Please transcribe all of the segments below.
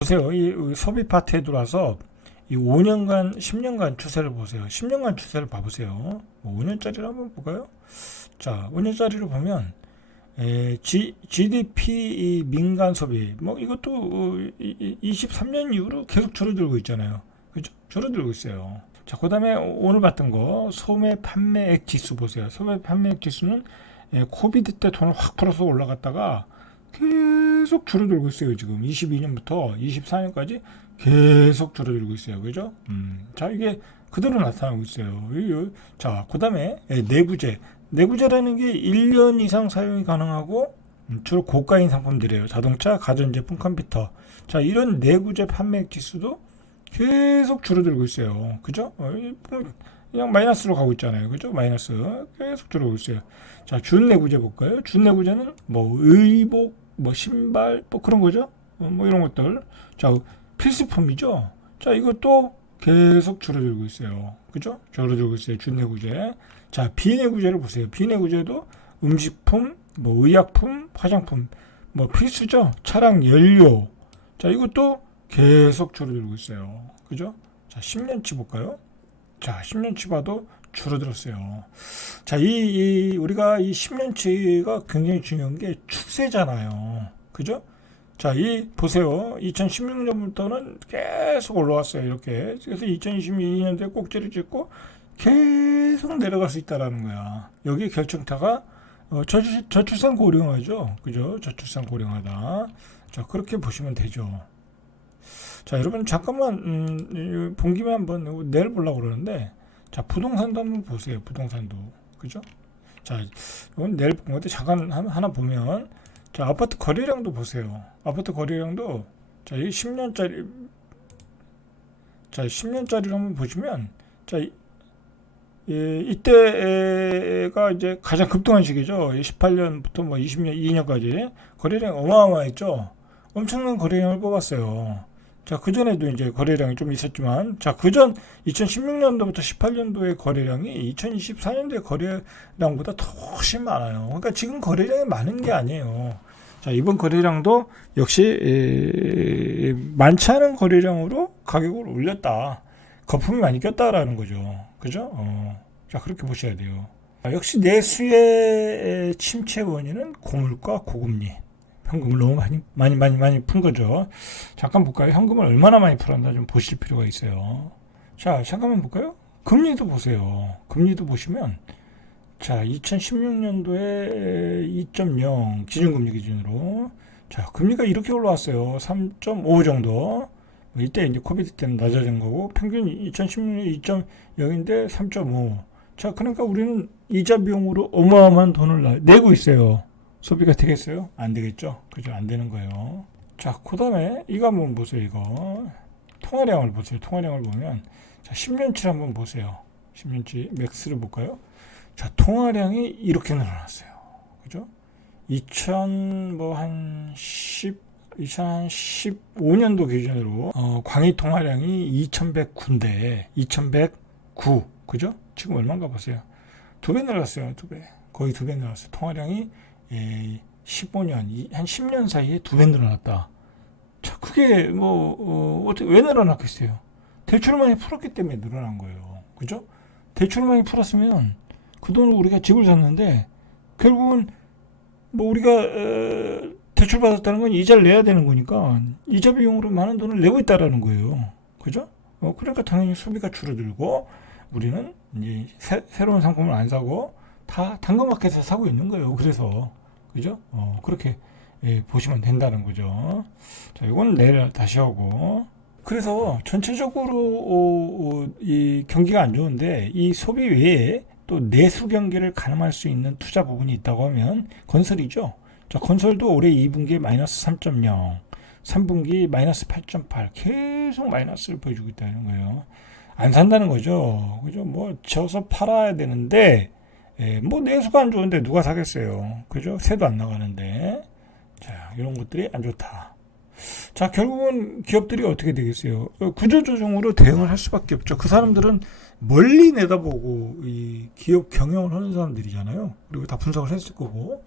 보세요. 이 소비 파트에 들어와서 이 5년간, 10년간 추세를 보세요. 10년간 추세를 봐보세요. 5년짜리를 한번 볼까요? 자, 5년짜리를 보면 GDP 민간 소비 이것도 23년 이후로 계속 줄어들고 있잖아요. 그죠? 줄어들고 있어요. 자, 그다음에 오늘 봤던 거 소매 판매액 지수 보세요. 소매 판매액 지수는 코비드 때 돈을 확 풀어서 올라갔다가 계속 줄어들고 있어요. 지금 22년부터 24년까지 계속 줄어들고 있어요. 그죠? 자, 이게 그대로 나타나고 있어요. 자, 그 다음에 내구재. 내구재라는 게 1년 이상 사용이 가능하고 주로 고가인 상품들이에요. 자동차, 가전제품, 컴퓨터. 자, 이런 내구재 판매액 지수도 계속 줄어들고 있어요. 그죠? 그냥 마이너스로 가고 있잖아요. 그죠? 마이너스. 계속 줄어들고 있어요. 자, 준내구재 볼까요? 준내구재는 의복, 신발, 그런 거죠? 이런 것들. 자, 필수품이죠? 자, 이것도 계속 줄어들고 있어요. 그죠? 줄어들고 있어요. 준내구재. 자, 비내구재를 보세요. 비내구재도 음식품, 의약품, 화장품, 필수죠? 차량 연료. 자, 이것도 계속 줄어들고 있어요. 그죠? 자, 10년치 볼까요? 자, 10년치 봐도 줄어들었어요. 자, 우리가 이 10년치가 굉장히 중요한 게 추세잖아요. 그죠? 자, 보세요. 2016년부터는 계속 올라왔어요. 이렇게. 그래서 2022년도에 꼭지를 찍고 계속 내려갈 수 있다라는 거야. 여기 결정타가 저출산 고령화죠. 그죠? 저출산 고령화다. 자, 그렇게 보시면 되죠. 자, 여러분 잠깐만 본 김에 한번 내일 보려고 그러는데, 자, 부동산도 한번 보세요. 부동산도. 그죠? 자, 이건 내일 본 건데 잠깐 하나 보면, 자, 아파트 거래량도 보세요. 아파트 거래량도, 자, 이 10년짜리, 자, 10년짜리를 한번 보시면, 자, 이때가 이제 가장 급등한 시기죠. 18년부터 20년, 2년까지 거래량 어마어마했죠. 엄청난 거래량을 뽑았어요. 자, 그전에도 이제 거래량이 좀 있었지만, 자, 그전 2016년도부터 18년도의 거래량이 2024년도의 거래량보다 더 훨씬 많아요. 그러니까 지금 거래량이 많은 게 아니에요. 자, 이번 거래량도 역시 많지 않은 거래량으로 가격을 올렸다. 거품이 많이 꼈다라는 거죠. 그죠? 자, 그렇게 보셔야 돼요. 역시 내수의 침체 원인은 고물가 고금리. 현금을 너무 많이 푼 거죠. 잠깐 볼까요? 현금을 얼마나 많이 풀었나 좀 보실 필요가 있어요. 자, 잠깐만 볼까요? 금리도 보세요. 금리도 보시면, 자, 2016년도에 2.0 기준금리 기준으로, 자, 금리가 이렇게 올라왔어요. 3.5 정도. 이때 이제 코비드 때는 낮아진 거고, 평균 2016년 2.0인데 3.5. 자, 그러니까 우리는 이자 비용으로 어마어마한 돈을 내고 있어요. 소비가 되겠어요? 안 되겠죠? 그죠? 안 되는 거예요. 자, 그 다음에 이거 한번 보세요. 이거 통화량을 보세요. 통화량을 보면, 자, 10년치 한번 보세요. 10년치 맥스를 볼까요? 자, 통화량이 이렇게 늘어났어요. 그죠? 2015년도 기준으로 광의 통화량이 2109인데 2109. 그죠? 지금 얼마인가 보세요. 2배 늘었어요. 2배. 거의 2배 늘었어요. 통화량이 15년, 한 10년 사이에 2배 늘어났다. 자, 그게 어떻게 왜 늘어났겠어요? 대출을 많이 풀었기 때문에 늘어난 거예요. 그죠? 대출을 많이 풀었으면 그 돈을 우리가 집을 샀는데 결국은 우리가 대출 받았다는 건 이자를 내야 되는 거니까 이자 비용으로 많은 돈을 내고 있다라는 거예요. 그죠? 그러니까 당연히 소비가 줄어들고 우리는 이제 새로운 상품을 안 사고 다 당근마켓에서 사고 있는 거예요. 그래서 그죠? 그렇게 보시면 된다는 거죠. 자, 이건 내일 다시 하고. 그래서 전체적으로 이 경기가 안 좋은데 이 소비 외에 또 내수 경기를 가늠할 수 있는 투자 부분이 있다고 하면 건설이죠. 자, 건설도 올해 2분기에 마이너스 3.0, 3분기 마이너스 8.8 계속 마이너스를 보여주고 있다는 거예요. 안 산다는 거죠. 그죠? 져서 팔아야 되는데 내수가 안 좋은데 누가 사겠어요. 그죠? 새도 안 나가는데. 자, 이런 것들이 안 좋다. 자, 결국은 기업들이 어떻게 되겠어요? 구조조정으로 대응을 할 수밖에 없죠. 그 사람들은 멀리 내다보고 이 기업 경영을 하는 사람들이잖아요. 그리고 다 분석을 했을 거고.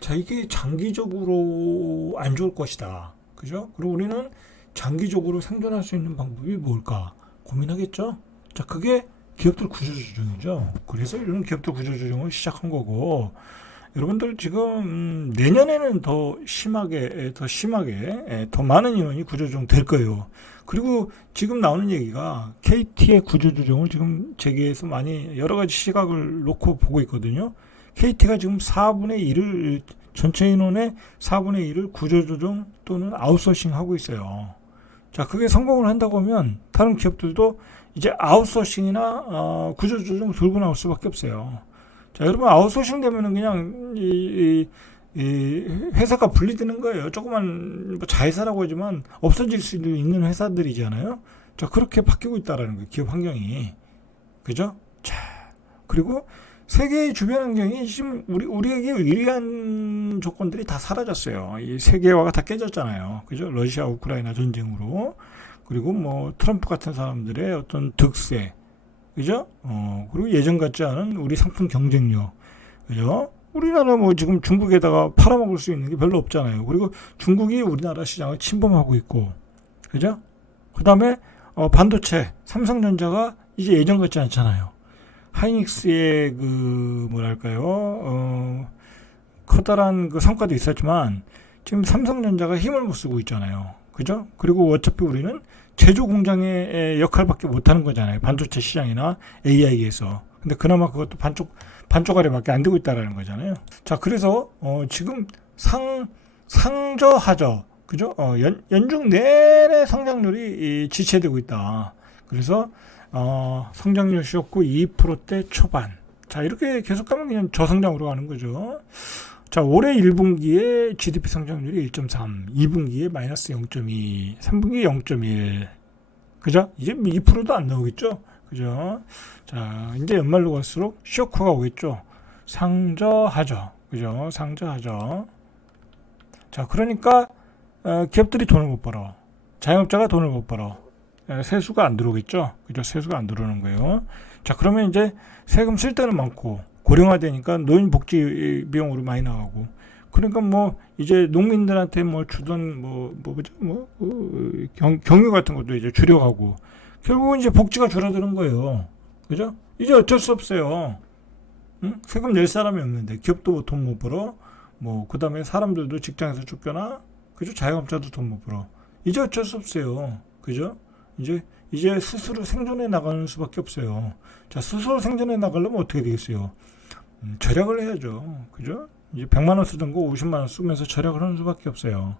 자, 이게 장기적으로 안 좋을 것이다. 그죠? 그리고 우리는 장기적으로 생존할 수 있는 방법이 뭘까 고민하겠죠. 자, 그게 기업들 구조조정이죠. 그래서 이런 기업들 구조조정을 시작한 거고, 여러분들 지금 내년에는 더 많은 인원이 구조조정 될 거예요. 그리고 지금 나오는 얘기가 KT의 구조조정을 지금 재계에서 많이 여러 가지 시각을 놓고 보고 있거든요. KT가 지금 4분의 1을 전체 인원의 4분의 1을 구조조정 또는 아웃소싱 하고 있어요. 자, 그게 성공을 한다고 하면 다른 기업들도 이제 아웃소싱이나 구조조정 들고 나올 수밖에 없어요. 자, 여러분 아웃소싱 되면은 그냥 이 회사가 분리되는 거예요. 조그만 뭐 자회사라고 하지만 없어질 수 있는 회사들이잖아요. 자, 그렇게 바뀌고 있다라는 거예요. 기업 환경이. 그죠? 자, 그리고 세계의 주변 환경이 지금 우리에게 유리한 조건들이 다 사라졌어요. 이 세계화가 다 깨졌잖아요. 그죠? 러시아 우크라이나 전쟁으로. 그리고 뭐 트럼프 같은 사람들의 어떤 득세. 그죠? 그리고 예전 같지 않은 우리 상품 경쟁력. 그죠? 우리나라 뭐 지금 중국에다가 팔아먹을 수 있는 게 별로 없잖아요. 그리고 중국이 우리나라 시장을 침범하고 있고. 그죠? 그 다음에 반도체, 삼성전자가 이제 예전 같지 않잖아요. 하이닉스의 커다란 그 성과도 있었지만 지금 삼성전자가 힘을 못 쓰고 있잖아요. 그죠? 그리고 어차피 우리는 제조 공장의 역할밖에 못 하는 거잖아요. 반도체 시장이나 AI에서. 근데 그나마 그것도 반쪽아리밖에 안 되고 있다라는 거잖아요. 자, 그래서 지금 상저하저, 그죠? 연중 내내 성장률이 지체되고 있다. 그래서 성장률 쇼크 2%대 초반. 자, 이렇게 계속 가면 그냥 저성장으로 가는 거죠. 자, 올해 1분기에 GDP 성장률이 1.3, 2분기에 마이너스 0.2, 3분기 0.1. 그죠? 이제 2%도 안 나오겠죠? 그죠? 자, 이제 연말로 갈수록 쇼크가 오겠죠? 상저하죠. 그죠? 상저하죠. 자, 그러니까, 기업들이 돈을 못 벌어. 자영업자가 돈을 못 벌어. 세수가 안 들어오겠죠? 그죠? 세수가 안 들어오는 거예요. 자, 그러면 이제 세금 쓸 때는 많고, 고령화되니까 노인 복지 비용으로 많이 나가고, 그러니까 뭐 이제 농민들한테 뭐 주던 경유 같은 것도 이제 줄여가고, 결국은 이제 복지가 줄어드는 거예요. 그죠? 이제 어쩔 수 없어요. 응? 세금 낼 사람이 없는데 기업도 돈 못 벌어. 뭐 그다음에 사람들도 직장에서 쫓겨나. 그죠? 자영업자도 돈 못 벌어. 이제 어쩔 수 없어요. 그죠? 이제 스스로 생존해 나가는 수밖에 없어요. 자, 스스로 생존해 나가려면 어떻게 되겠어요? 절약을 해야죠. 그죠? 이제 100만 원 쓰던 거 50만 원 쓰면서 절약을 하는 수밖에 없어요.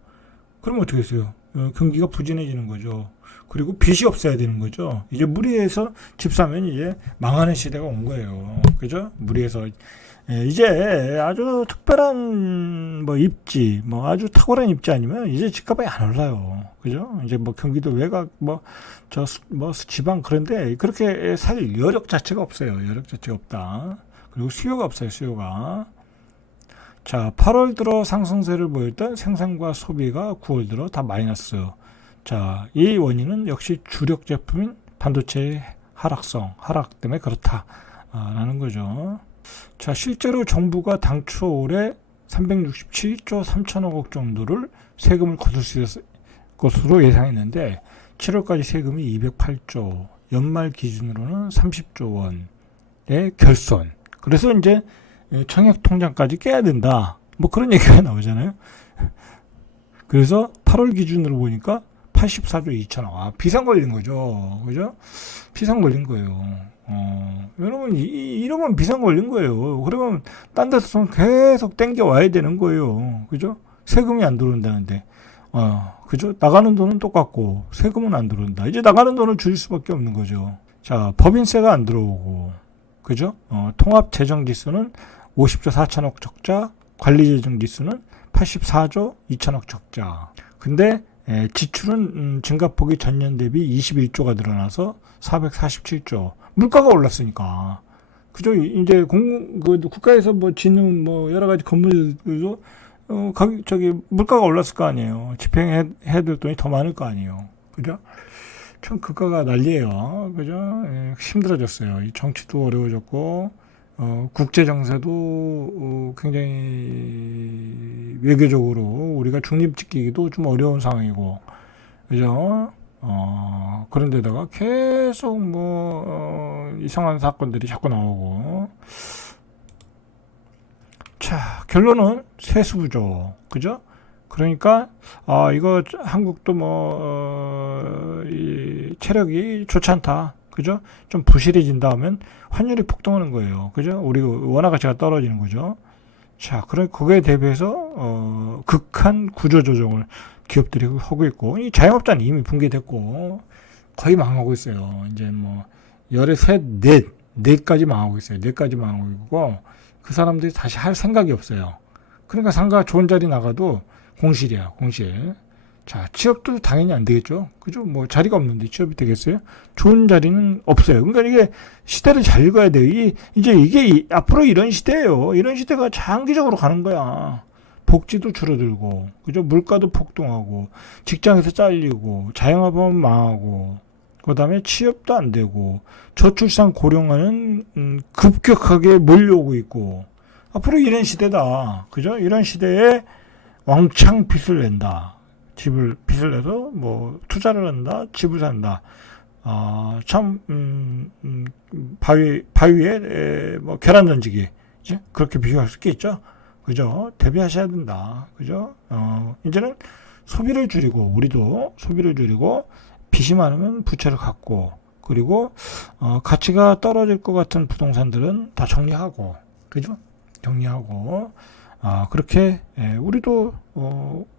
그럼 어떻게 했어요? 경기가 부진해지는 거죠. 그리고 빚이 없어야 되는 거죠. 이제 무리해서 집 사면 이제 망하는 시대가 온 거예요. 그죠? 무리해서 이제 아주 특별한 뭐 입지, 뭐 아주 탁월한 입지 아니면 이제 집값이 안 올라요. 그죠? 이제 뭐 경기도 외곽 지방 그런데 그렇게 살 여력 자체가 없어요. 여력 자체가 없다. 그리고 수요가 없어요. 수요가. 자, 8월 들어 상승세를 보였던 생산과 소비가 9월 들어 다 마이너스. 자, 이 원인은 역시 주력 제품인 반도체의 하락 때문에 그렇다라는 거죠. 자, 실제로 정부가 당초 올해 367조 3천억 정도를 세금을 거둘 수 있을 것으로 예상했는데 7월까지 세금이 208조, 연말 기준으로는 30조 원의 결손. 그래서 이제 청약 통장까지 깨야 된다. 뭐 그런 얘기가 나오잖아요. 그래서 8월 기준으로 보니까 84조 2천억. 비상 걸린 거죠. 그죠? 비상 걸린 거예요. 여러분, 이러면 비상 걸린 거예요. 그러면 딴 데서 계속 땡겨 와야 되는 거예요. 그죠? 세금이 안 들어온다는데. 그죠? 나가는 돈은 똑같고, 세금은 안 들어온다. 이제 나가는 돈을 줄일 수밖에 없는 거죠. 자, 법인세가 안 들어오고, 그죠? 통합 재정 지수는 50조 4천억 적자, 관리 재정 지수는 84조 2천억 적자. 근데 지출은 증가폭이 전년 대비 21조가 늘어나서 447조. 물가가 올랐으니까. 그죠? 이제 국가에서 뭐 짓는 뭐 여러 가지 건물들도 물가가 올랐을 거 아니에요. 집행해야 될 돈이 더 많을 거 아니에요. 그죠? 참 국가가 난리예요. 그죠? 힘들어졌어요. 이 정치도 어려워졌고, 국제 정세도 굉장히 외교적으로 우리가 중립 지키기도 좀 어려운 상황이고, 그죠? 그런 데다가 계속 이상한 사건들이 자꾸 나오고. 자, 결론은 세수부죠. 그죠? 그러니까, 이거 한국도 이 체력이 좋지 않다. 그죠? 좀 부실해진다 하면 환율이 폭등하는 거예요. 그죠? 우리 원화 가치가 떨어지는 거죠. 자, 그거에 대비해서 극한 구조 조정을 기업들이 하고 있고, 이 자영업자는 이미 붕괴됐고 거의 망하고 있어요. 이제 열에 넷까지 망하고 있어요. 넷까지 망하고 있고, 그 사람들이 다시 할 생각이 없어요. 그러니까 상가 좋은 자리 나가도 공실이야, 공실. 자, 취업도 당연히 안 되겠죠. 그죠? 자리가 없는데 취업이 되겠어요? 좋은 자리는 없어요. 그러니까 이게 시대를 잘 읽어야 돼요. 이게 앞으로 이런 시대예요. 이런 시대가 장기적으로 가는 거야. 복지도 줄어들고, 그죠? 물가도 폭등하고, 직장에서 잘리고, 자영업은 망하고, 그 다음에 취업도 안 되고, 저출산 고령화는 급격하게 몰려오고 있고, 앞으로 이런 시대다. 그죠? 이런 시대에 왕창 빚을 낸다. 빚을 내서 투자를 한다, 집을 산다. 참 바위에 계란 던지기, 그치? 그렇게 비교할 수 있겠죠. 그죠? 대비하셔야 된다. 그죠? 이제는 소비를 줄이고, 우리도 소비를 줄이고, 빚이 많으면 부채를 갚고, 그리고 가치가 떨어질 것 같은 부동산들은 다 정리하고, 그죠? 정리하고, 그렇게 우리도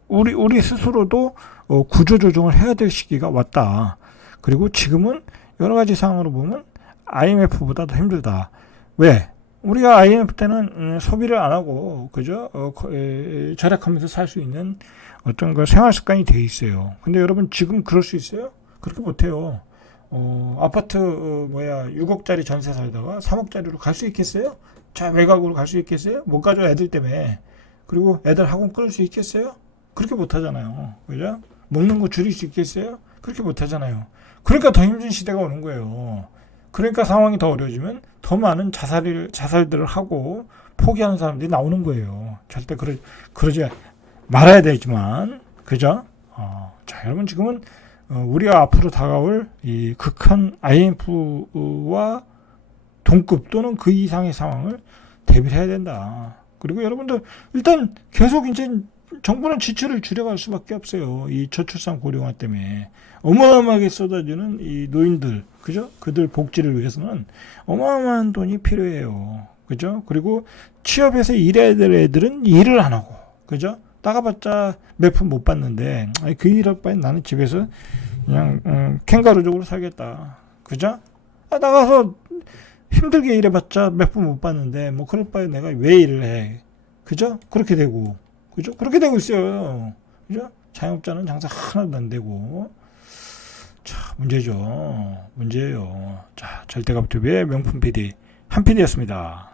우리 스스로도 구조 조정을 해야 될 시기가 왔다. 그리고 지금은 여러 가지 상황으로 보면 IMF보다 더 힘들다. 왜? 우리가 IMF 때는 소비를 안 하고, 그죠? 절약하면서 살 수 있는 어떤 그 생활 습관이 돼 있어요. 근데 여러분 지금 그럴 수 있어요? 그렇게 못해요. 아파트 6억짜리 전세 살다가 3억짜리로 갈 수 있겠어요? 자, 외곽으로 갈 수 있겠어요? 못 가죠, 애들 때문에. 그리고 애들 학원 끊을 수 있겠어요? 그렇게 못 하잖아요. 그죠? 먹는 거 줄일 수 있겠어요? 그렇게 못 하잖아요. 그러니까 더 힘든 시대가 오는 거예요. 그러니까 상황이 더 어려워지면 더 많은 자살들을 하고 포기하는 사람들이 나오는 거예요. 절대 그러지 말아야 되지만, 그죠? 자, 여러분 지금은 우리가 앞으로 다가올 이 극한 IMF와 동급 또는 그 이상의 상황을 대비를 해야 된다. 그리고 여러분들 일단 계속 이제 정부는 지출을 줄여갈 수밖에 없어요. 이 저출산 고령화 때문에 어마어마하게 쏟아지는 이 노인들, 그죠? 그들 복지를 위해서는 어마어마한 돈이 필요해요. 그죠? 그리고 취업해서 일해야 될 애들은 일을 안 하고, 그죠? 나가봤자 몇 푼 못 받는데, 그 일할 바엔 나는 집에서 그냥 캥거루족으로 살겠다. 그죠? 나가서 힘들게 일해봤자 몇 푼 못 받는데 그럴 바에 내가 왜 일을 해? 그죠? 그렇게 되고, 그죠? 그렇게 되고 있어요. 그죠? 자영업자는 장사 하나도 안 되고. 자, 문제죠. 문제예요. 자, 절대값TV의 명품 PD 한 PD였습니다.